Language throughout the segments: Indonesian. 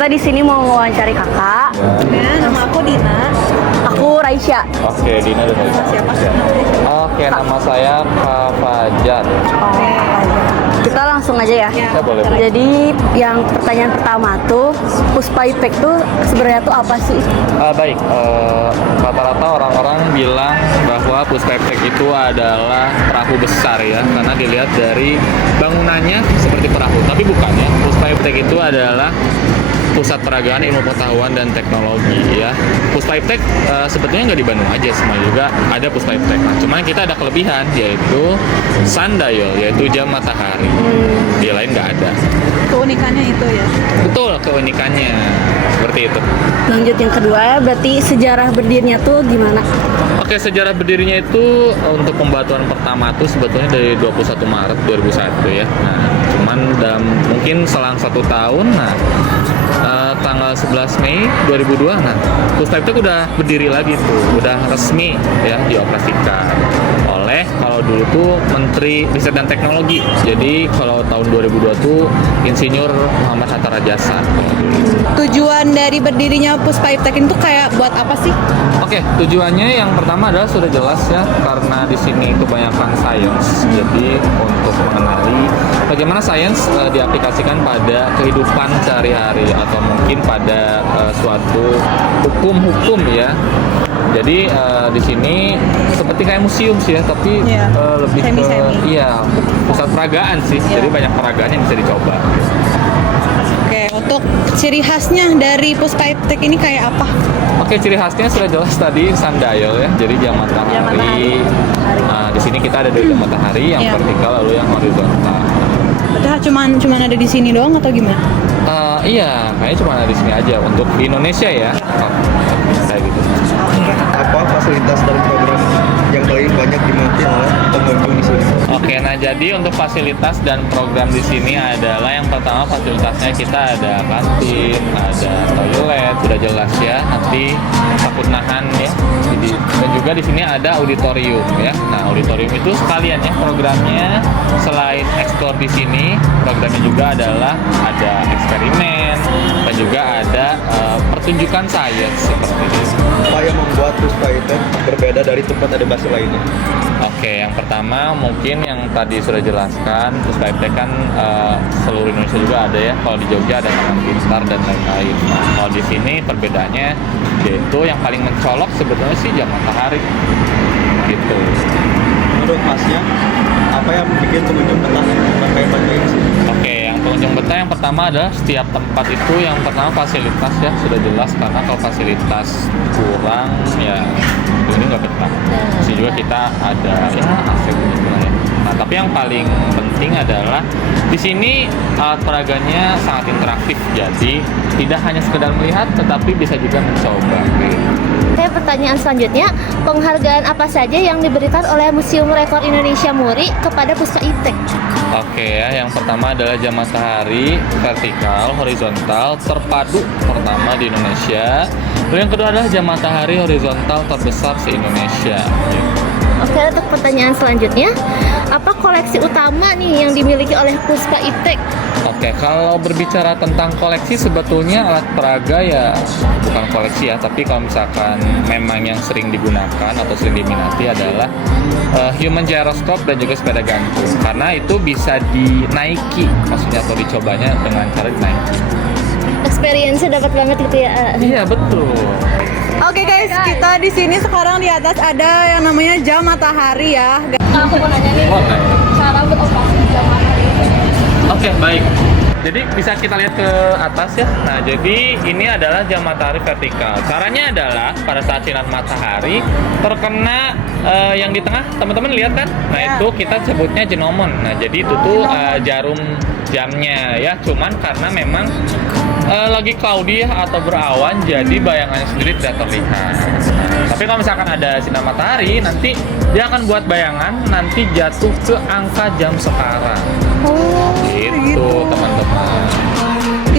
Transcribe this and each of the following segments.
kita di sini mau mewawancari kakak. Ya, nama aku Dina. Aku Raisya. Oke, Dina dan Raisa. Siapa? Oke, nama saya Kak Fajar. Kita langsung aja ya. Ya, boleh. Jadi yang pertanyaan pertama tuh, Puspa Iptek tuh sebenarnya tuh apa sih? Baik, rata-rata orang-orang bilang bahwa Puspa Iptek itu adalah perahu besar ya, karena dilihat dari bangunannya seperti perahu, tapi bukan ya. Puspa Iptek itu adalah pusat peragaan ilmu pengetahuan dan teknologi ya. Puspa Iptek sebetulnya nggak di Bandung aja, semua juga ada Puspa Iptek. Nah, cuman kita ada kelebihan yaitu sundial, yaitu jam matahari. Di lain nggak ada. Keunikannya itu ya. Betul, keunikannya seperti itu. Lanjut yang kedua ya, berarti sejarah berdirinya tuh gimana? Oke, sejarah berdirinya itu untuk pembatuan pertama tuh sebetulnya dari 21 Maret 2001 ya. Nah, cuman dalam mungkin selang 1 tahun, tanggal 11 Mei 2002, Puspa Iptek udah berdiri lagi tuh, udah resmi ya dioperasikan oleh kalau dulu tuh Menteri Riset dan Teknologi. Jadi kalau tahun 2002 tuh Insinyur Muhammad Hatta Rajasa. Tujuan dari berdirinya Puspa Iptek itu kayak buat apa sih? Oke, tujuannya yang pertama adalah sudah jelas ya, karena di sini kebanyakan sains. Jadi untuk mengenali bagaimana sains diaplikasikan pada kehidupan sehari-hari atau mungkin pada suatu hukum-hukum ya. Jadi di sini seperti kayak museum sih ya, tapi Iya. lebih ke Semi-semi. pusat peragaan sih. Iya. Jadi banyak peragaan yang bisa dicoba. Oke, untuk ciri khasnya dari Puspa Iptek ini kayak apa? Oke, ciri khasnya sudah jelas tadi sundial ya. Jadi jam matahari. Di sini kita ada 2 jam matahari, yang Iya. vertikal lalu yang horizontal. Berarti cuman ada di sini doang atau gimana? Iya, kayaknya cuma ada di sini aja untuk di Indonesia ya. Kayak gitu. Apa fasilitas dan program yang paling banyak diminati oleh pengunjung di sini? Oke, nah jadi untuk fasilitas dan program di sini adalah yang pertama fasilitasnya kita ada kantin, ada toilet, sudah jelas ya. Nanti takut nahan ya. Jadi, dan juga di sini ada auditorium ya. Nah, auditorium itu sekalian ya programnya, selain eksplor di sini, programnya juga adalah ada eksperimen dan juga ada pertunjukan sains seperti itu. Apa yang membuat Puspa Iptek berbeda dari tempat edukasi lainnya? Oke, yang pertama mungkin yang tadi sudah jelaskan, Puspa Iptek kan seluruh Indonesia juga ada ya. Kalau di Jogja ada Taman Pintar dan lain-lain. Nah, kalau di sini perbedaannya yaitu yang paling mencolok sebetulnya sih jam matahari. Gitu. Menurut Masnya, apa yang bikin pengunjung betah pakai baju ini sih? Oke, yang pengunjung betah yang pertama adalah setiap tempat itu yang pertama fasilitas ya sudah jelas, karena kalau fasilitas kurang ya ini nggak betah. Di juga kita ada ya AC gitu lah ya. Nah, tapi yang paling penting adalah di sini alat peraganya sangat interaktif, jadi tidak hanya sekedar melihat tetapi bisa juga mencoba. Oke, pertanyaan selanjutnya, penghargaan apa saja yang diberikan oleh Museum Rekor Indonesia Muri kepada Puspa Iptek? Oke ya, yang pertama adalah jam matahari vertikal, horizontal, terpadu pertama di Indonesia. Lalu yang kedua adalah jam matahari horizontal terbesar se-Indonesia. Oke, untuk pertanyaan selanjutnya, apa koleksi utama nih yang dimiliki oleh Puspa Iptek? Oke, kalau berbicara tentang koleksi sebetulnya alat peraga ya bukan koleksi ya, tapi kalau misalkan memang yang sering digunakan atau sering diminati adalah human gyroscope dan juga sepeda gantung, karena itu bisa dinaiki, maksudnya atau dicobanya dengan cara dinaiki. Experience-nya dapat banget gitu ya. Iya betul. Oke guys, kita di sini sekarang di atas ada yang namanya jam matahari ya. Aku mau nanya nih, Oke. cara beroperasi jam matahari. Oke, baik. Jadi bisa kita lihat ke atas ya. Nah, jadi ini adalah jam matahari vertikal. Caranya adalah pada saat sinar matahari terkena yang di tengah, teman-teman lihat kan? Nah, Ya. itu kita sebutnya genomon. Nah, jadi itu tuh jarum jamnya ya. Cuman karena memang lagi cloudy ya, atau berawan, jadi bayangannya sendiri tidak terlihat. Tapi kalau misalkan ada sinar matahari, nanti dia akan buat bayangan, nanti jatuh ke angka jam sekarang. Oh, Gitu, teman-teman.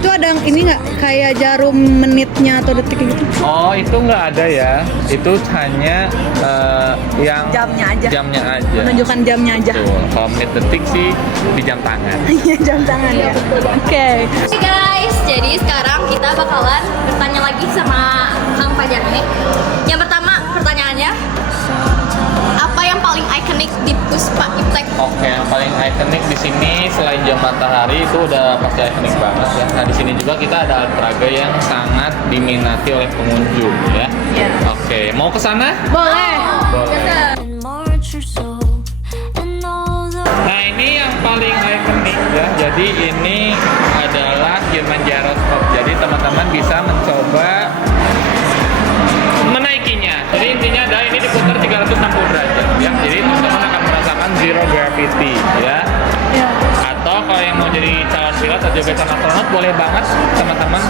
Itu ada ini nggak kayak jarum menitnya atau detik gitu? Oh, itu nggak ada ya. Itu hanya yang Jamnya aja. Jamnya aja. Menunjukkan jamnya aja. Betul. Kalau menit detik sih di jam tangan. Iya, jam tangan ya. Oke. Oke guys, jadi sekarang kita bakalan bertanya lagi sama Kang Fajar nih. Yang pertama pertanyaannya, apa yang paling ikonik di Puspa Iptek? Oke, yang paling ikonik di sini selain jam matahari itu udah pasti ikonik banget ya. Nah, di sini juga kita ada alat peraga yang sangat diminati oleh pengunjung ya. Iya. Oke, mau ke sana? Boleh. Boleh. Nah, ini yang paling ikonik ya. Jadi ini adalah Kilimanjaro Stop. Jadi teman-teman bisa mencoba menaikinya. Jadi intinya adalah ini diputar 360 derajat ya. Jadi teman-teman akan merasakan zero gravity ya. Atau kalau yang mau jadi calon pilot atau juga calon astronot boleh banget teman-teman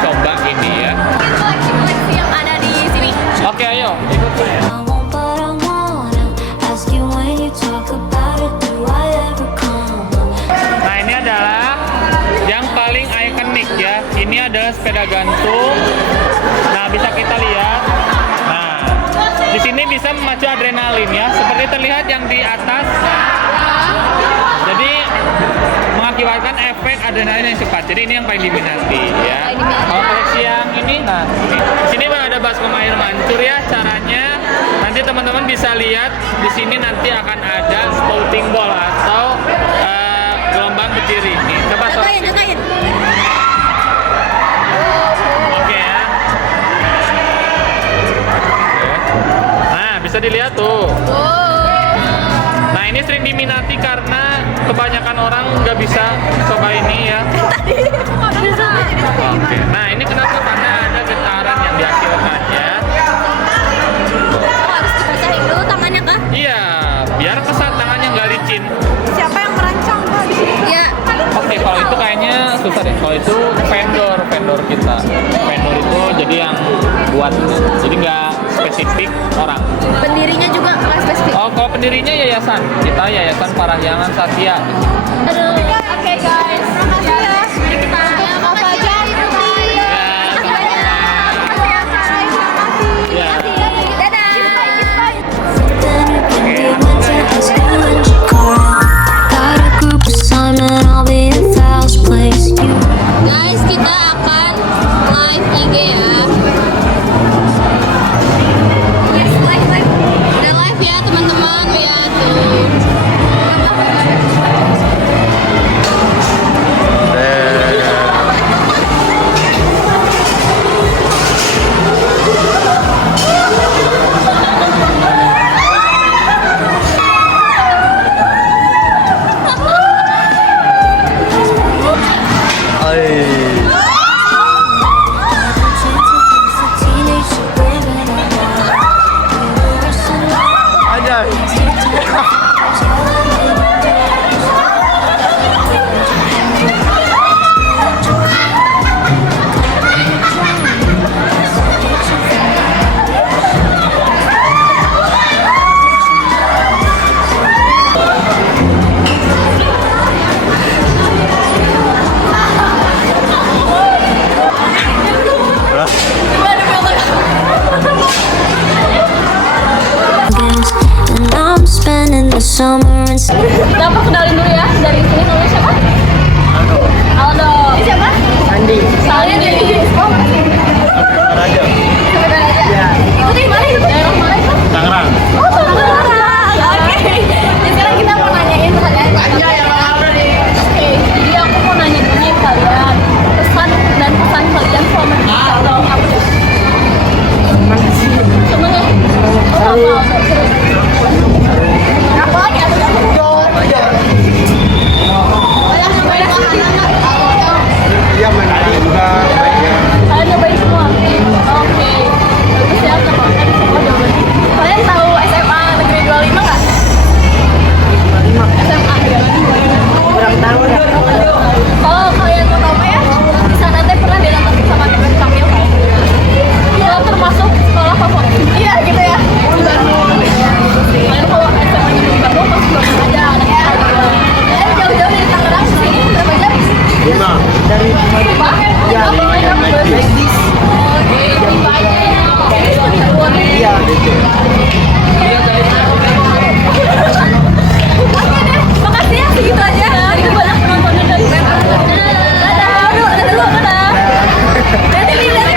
coba ini ya. Koleksi-koleksi yang ada di sini. Oke, ayo ikut saya. Nah, ini adalah yang paling ikonik ya. Ini adalah sepeda gantung. Nah, bisa kita lihat. Nah, di sini bisa memacu adrenalin ya. Seperti terlihat yang di atas. Jadi mengakibatkan efek adrenalin yang cepat. Jadi ini yang paling diminati ya. Kalau koleksi yang ini, nah ini. Di sini ada baskom air mancur ya. Caranya nanti teman-teman bisa lihat di sini nanti akan ada spouting ball atau gelombang berdiri. Nih, coba Jotoin. Oke ya. Oke. Nah, bisa dilihat tuh. Nah, ini sering diminati karena kebanyakan orang nggak bisa coba ini ya. Oke. Nah, ini kenapa? Karena ada getaran yang dihasilkannya. Harus dibasahin dulu tangannya kah? Iya, biar kesat tangannya nggak licin. Siapa yang merancang Pak di sini? Iya. Oke, kalau itu kayaknya susah deh. Kalau itu vendor kita. Vendor itu jadi yang buat, jadi nggak spesifik orang. Pendirinya juga nggak spesifik. Oh, kalau pendirinya yayasan. Kita Yayasan Parahyangan Satya. Aduh. Oke guys. Makasih ya. Jadi kita Kak Fajar ikuti. Ya. Dadah. Guys, kita akan live IG ya. Yes, live. Udah live ya teman-teman, lihat tuh. And I'm spending the summer in Dapat kenalin dulu ya, dari sini namanya siapa? Aldo. Ini siapa? Sandi. Oh, Raja. Ya. Itu di mana itu? Daerah mana itu? Tangerang. Oh, Tangerang. Oke. Jadi sekarang kita mau nanyain kalian. Oke. Jadi aku mau nanya dulu kalian pesan dan pesan kalian selama di Aldo apa sih? Seneng ya? Oh, apa lagi? Iya, main juga. Makasih ya, segitu aja. Itu banyak penontonnya dari dadah. Dadah, dadah, dadah. Nanti dilihat.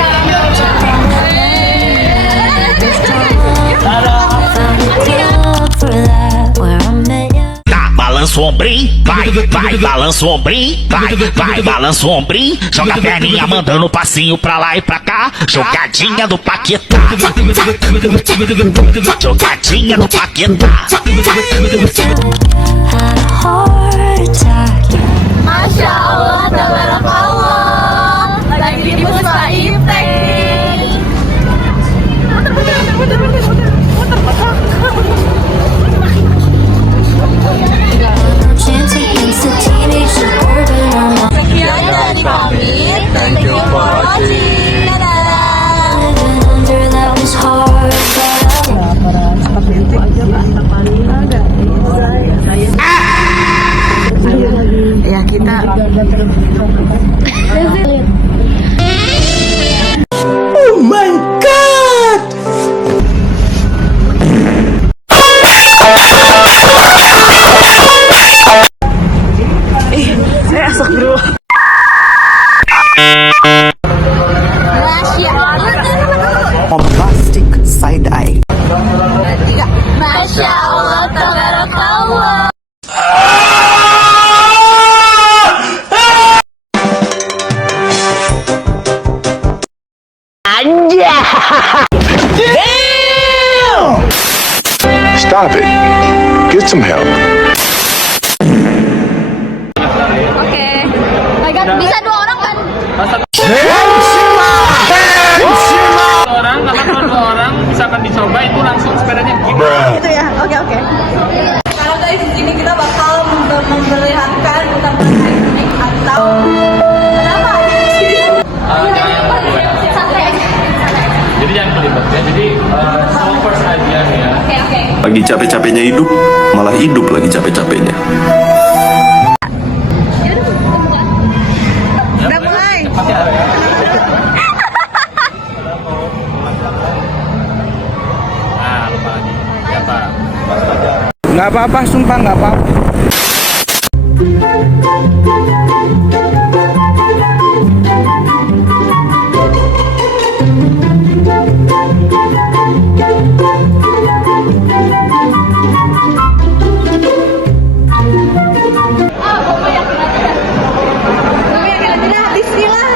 Look for that where I met you. Tá, balança o ombrinho, vai, vai, balança o ombrinho, vai, vai, balança o ombrinho, joga a perninha mandando passinho pra lá e pra cá, jogadinha do Paquetá, jogadinha do Paquetá. Had a heart attack. Masya Allah, tabarakallah. Lagi di Puspa Iptek. Chance against a teenage suburban. I'm Sekian dari kami. Thank you for watching. Dadah. living under that was hard, but Ya kita Bombastic side eye. Masya Allah, tabarakallah. Stop it. Get some help. Oke. Bisa 2 orang kan? Orang, karena kalau 2 orang misalkan dicoba itu langsung sepedanya begini. itu ya. Oke. Sekarang guys, di sini kita bakal memperlihatkan tentang teknik atau kenapa aja sih? Santai aja. Jadi jangan kelibet ya. Jadi slow first aja nih ya. Oke. Lagi capek-capeknya hidup, malah hidup lagi capek-capeknya. Udah mulai. Pasti ada ya. Nah, lupa lagi. Ya Pak. Nggak apa-apa, sumpah nggak apa-apa. Bismillah.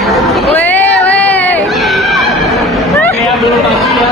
Kayak belum lagi ya.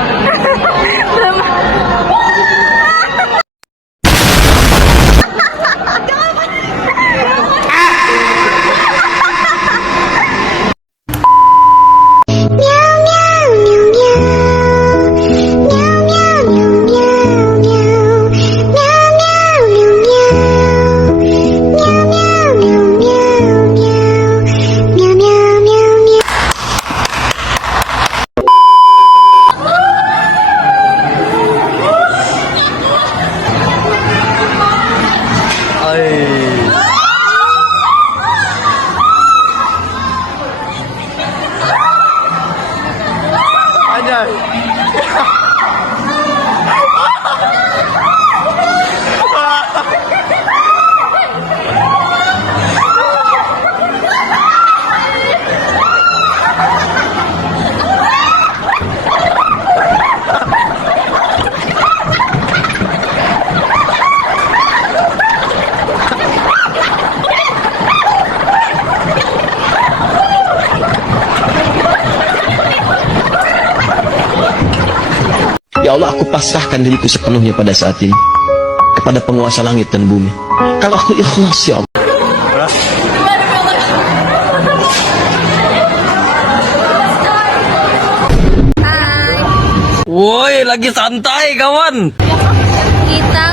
Ya Allah, aku pasrahkan diriku sepenuhnya pada saat ini kepada penguasa langit dan bumi. Kalau aku ikhlas, ya Allah. Woi, lagi santai kawan. Kita